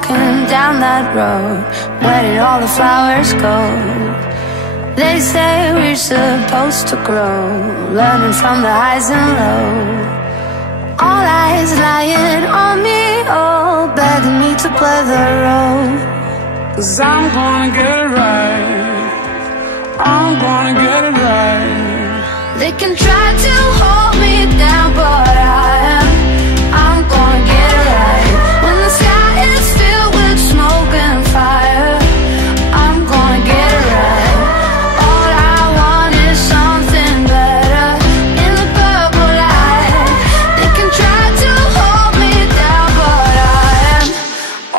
walking down that road. Where did all the flowers go? They say we're supposed to grow, learning from the highs and lows. All eyes lying on me, all begging me to play the role. 'Cause I'm gonna get it right, I'm gonna get it right. They can try to hold me down, but I'm gonna get it right. When the sky is filled with smoke and fire, I'm gonna get it right. All I want is something better in the purple light. They can try to hold me down, but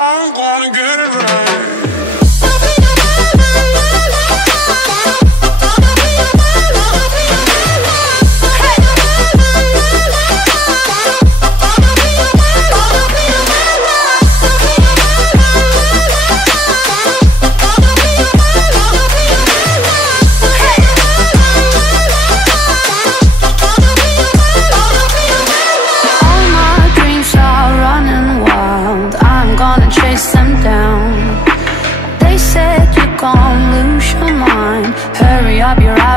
I'm gonna get it right. Up your eyes.